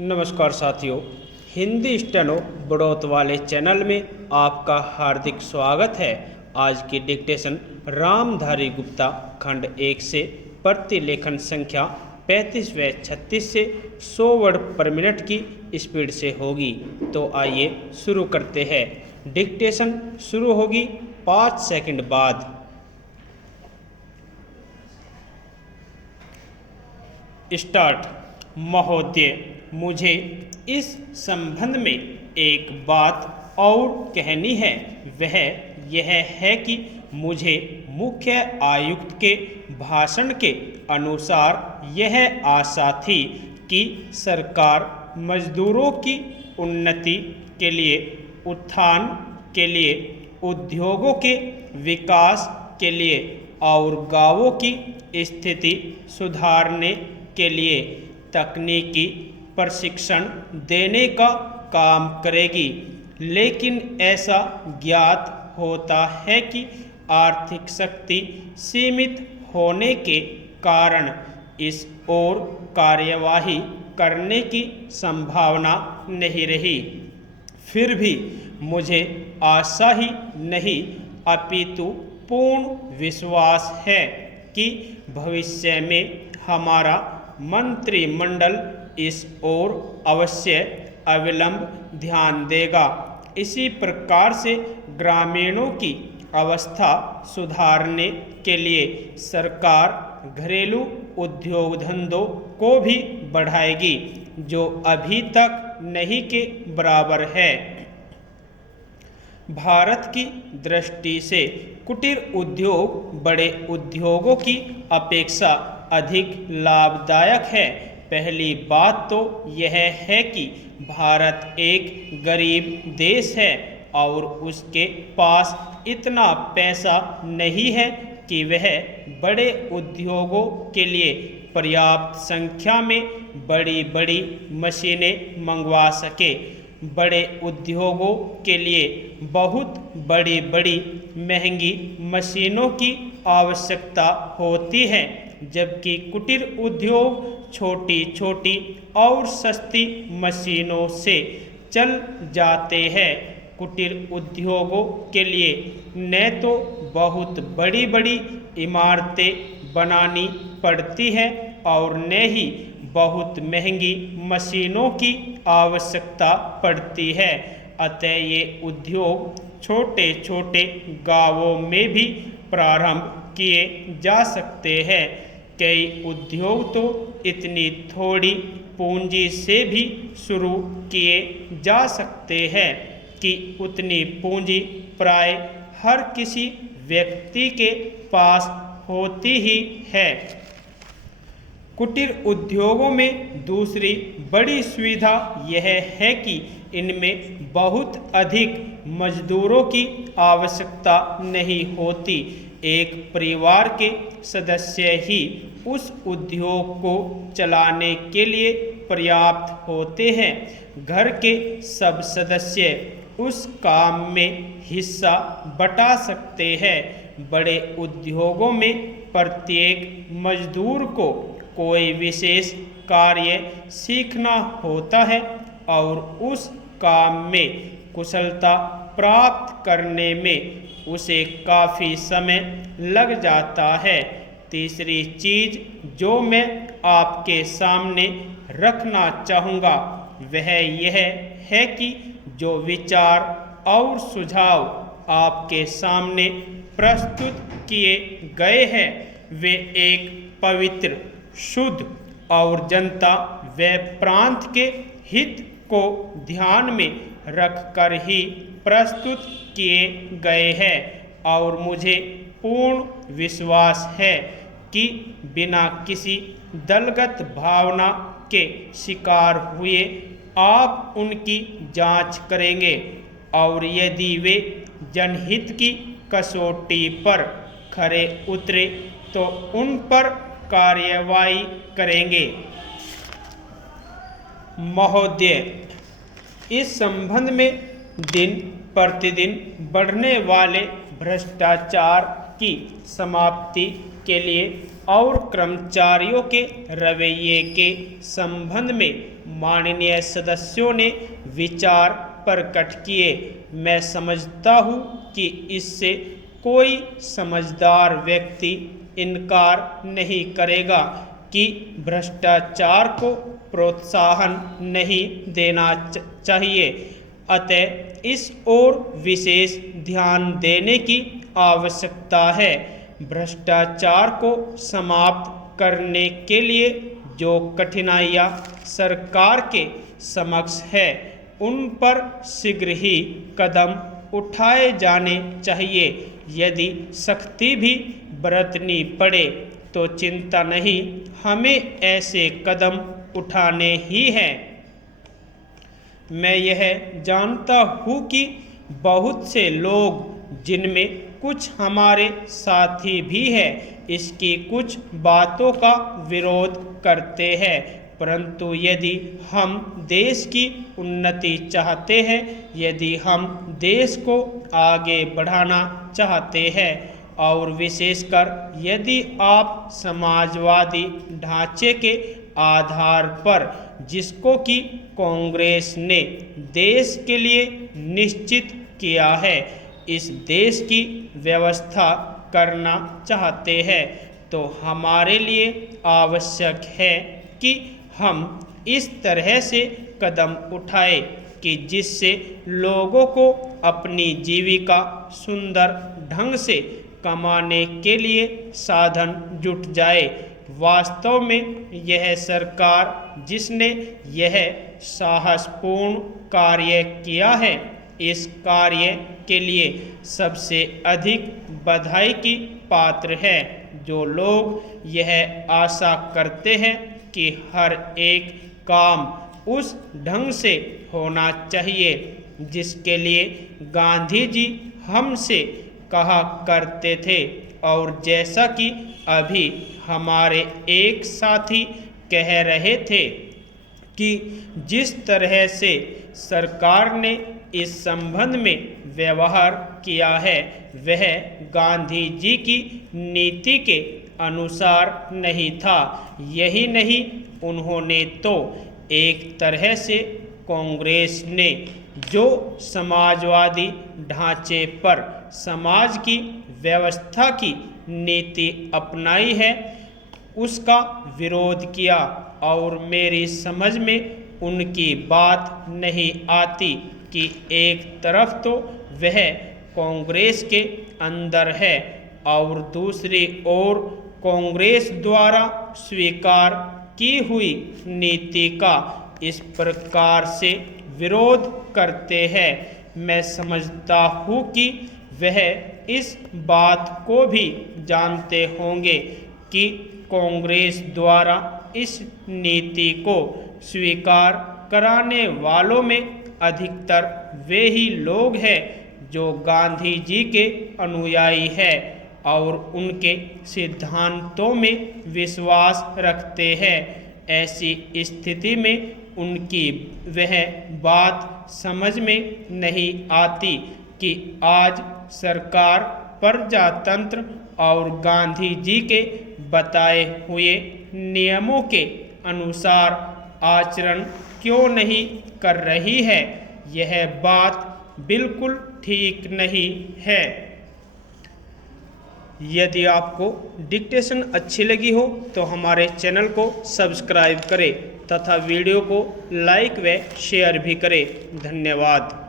नमस्कार साथियों, हिंदी स्टेनो बढ़ोत वाले चैनल में आपका हार्दिक स्वागत है। आज की डिक्टेशन रामधारी गुप्ता खंड 1 से प्रतिलेखन संख्या 35 व 36 से 100 वर्ड पर मिनट की स्पीड से होगी। तो आइए शुरू करते हैं। डिक्टेशन शुरू होगी 5 सेकंड बाद। स्टार्ट। महोदय, मुझे इस संबंध में एक बात और कहनी है। वह यह है कि मुझे मुख्य आयुक्त के भाषण के अनुसार यह आशा थी कि सरकार मजदूरों की उन्नति के लिए, उत्थान के लिए, उद्योगों के विकास के लिए और गांवों की स्थिति सुधारने के लिए तकनीकी प्रशिक्षण देने का काम करेगी। लेकिन ऐसा ज्ञात होता है कि आर्थिक शक्ति सीमित होने के कारण इस ओर कार्यवाही करने की संभावना नहीं रही। फिर भी मुझे आशा ही नहीं अपितु पूर्ण विश्वास है कि भविष्य में हमारा मंत्रिमंडल इस ओर अवश्य अविलंब ध्यान देगा। इसी प्रकार से ग्रामीणों की अवस्था सुधारने के लिए सरकार घरेलू उद्योग धंधों को भी बढ़ाएगी, जो अभी तक नहीं के बराबर है। भारत की दृष्टि से कुटीर उद्योग बड़े उद्योगों की अपेक्षा अधिक लाभदायक है। पहली बात तो यह है कि भारत एक गरीब देश है और उसके पास इतना पैसा नहीं है कि वह बड़े उद्योगों के लिए पर्याप्त संख्या में बड़ी बड़ी मशीनें मंगवा सके। बड़े उद्योगों के लिए बहुत बड़ी बड़ी महंगी मशीनों की आवश्यकता होती है, जबकि कुटीर उद्योग छोटी छोटी और सस्ती मशीनों से चल जाते हैं। कुटीर उद्योगों के लिए न तो बहुत बड़ी बड़ी इमारतें बनानी पड़ती है और न ही बहुत महंगी मशीनों की आवश्यकता पड़ती है। अतः ये उद्योग छोटे छोटे गांवों में भी प्रारंभ किए जा सकते हैं। कई उद्योग तो इतनी थोड़ी पूंजी से भी शुरू किए जा सकते हैं कि उतनी पूंजी प्राय हर किसी व्यक्ति के पास होती ही है। कुटीर उद्योगों में दूसरी बड़ी सुविधा यह है कि इनमें बहुत अधिक मजदूरों की आवश्यकता नहीं होती। एक परिवार के सदस्य ही उस उद्योग को चलाने के लिए पर्याप्त होते हैं। घर के सब सदस्य उस काम में हिस्सा बटा सकते हैं। बड़े उद्योगों में प्रत्येक मजदूर को कोई विशेष कार्य सीखना होता है और उस काम में कुशलता प्राप्त करने में उसे काफ़ी समय लग जाता है। तीसरी चीज़ जो मैं आपके सामने रखना चाहूँगा वह यह है कि जो विचार और सुझाव आपके सामने प्रस्तुत किए गए हैं वे एक पवित्र, शुद्ध और जनता व प्रांत के हित को ध्यान में रखकर ही प्रस्तुत किए गए हैं और मुझे पूर्ण विश्वास है कि बिना किसी दलगत भावना के शिकार हुए आप उनकी जांच करेंगे और यदि वे जनहित की कसौटी पर खरे उतरे तो उन पर कार्यवाही करेंगे। महोदय, इस संबंध में दिन प्रतिदिन बढ़ने वाले भ्रष्टाचार की समाप्ति के लिए और कर्मचारियों के रवैये के संबंध में माननीय सदस्यों ने विचार प्रकट किए। मैं समझता हूँ कि इससे कोई समझदार व्यक्ति इनकार नहीं करेगा कि भ्रष्टाचार को प्रोत्साहन नहीं देना चाहिए। अतः इस ओर विशेष ध्यान देने की आवश्यकता है। भ्रष्टाचार को समाप्त करने के लिए जो कठिनाइयाँ सरकार के समक्ष है, उन पर शीघ्र ही कदम उठाए जाने चाहिए। यदि सख्ती भी बरतनी पड़े तो चिंता नहीं, हमें ऐसे कदम उठाने ही हैं। मैं यह जानता हूँ कि बहुत से लोग, जिनमें कुछ हमारे साथी भी हैं, इसकी कुछ बातों का विरोध करते हैं, परंतु यदि हम देश की उन्नति चाहते हैं, यदि हम देश को आगे बढ़ाना चाहते हैं और विशेषकर यदि आप समाजवादी ढांचे के आधार पर, जिसको कि कांग्रेस ने देश के लिए निश्चित किया है, इस देश की व्यवस्था करना चाहते हैं, तो हमारे लिए आवश्यक है कि हम इस तरह से कदम उठाएं कि जिससे लोगों को अपनी जीविका सुंदर ढंग से कमाने के लिए साधन जुट जाए। वास्तव में यह सरकार, जिसने यह साहसपूर्ण कार्य किया है, इस कार्य के लिए सबसे अधिक बधाई की पात्र है। जो लोग यह आशा करते हैं कि हर एक काम उस ढंग से होना चाहिए जिसके लिए गांधी जी हमसे कहा करते थे, और जैसा कि अभी हमारे एक साथी कह रहे थे कि जिस तरह से सरकार ने इस संबंध में व्यवहार किया है, वह गांधी जी की नीति के अनुसार नहीं था। यही नहीं, उन्होंने तो एक तरह से कांग्रेस ने जो समाजवादी ढांचे पर समाज की व्यवस्था की नीति अपनाई है, उसका विरोध किया, और मेरी समझ में उनकी बात नहीं आती कि एक तरफ तो वह कांग्रेस के अंदर है और दूसरी ओर कांग्रेस द्वारा स्वीकार की हुई नीति का इस प्रकार से विरोध करते हैं। मैं समझता हूँ कि वह इस बात को भी जानते होंगे कि कांग्रेस द्वारा इस नीति को स्वीकार कराने वालों में अधिकतर वे ही लोग हैं जो गांधी जी के अनुयायी हैं और उनके सिद्धांतों में विश्वास रखते हैं। ऐसी स्थिति में उनकी वह बात समझ में नहीं आती कि आज सरकार प्रजातंत्र और गांधी जी के बताए हुए नियमों के अनुसार आचरण क्यों नहीं कर रही है। यह बात बिल्कुल ठीक नहीं है। यदि आपको डिक्टेशन अच्छी लगी हो तो हमारे चैनल को सब्सक्राइब करें तथा वीडियो को लाइक व शेयर भी करें। धन्यवाद।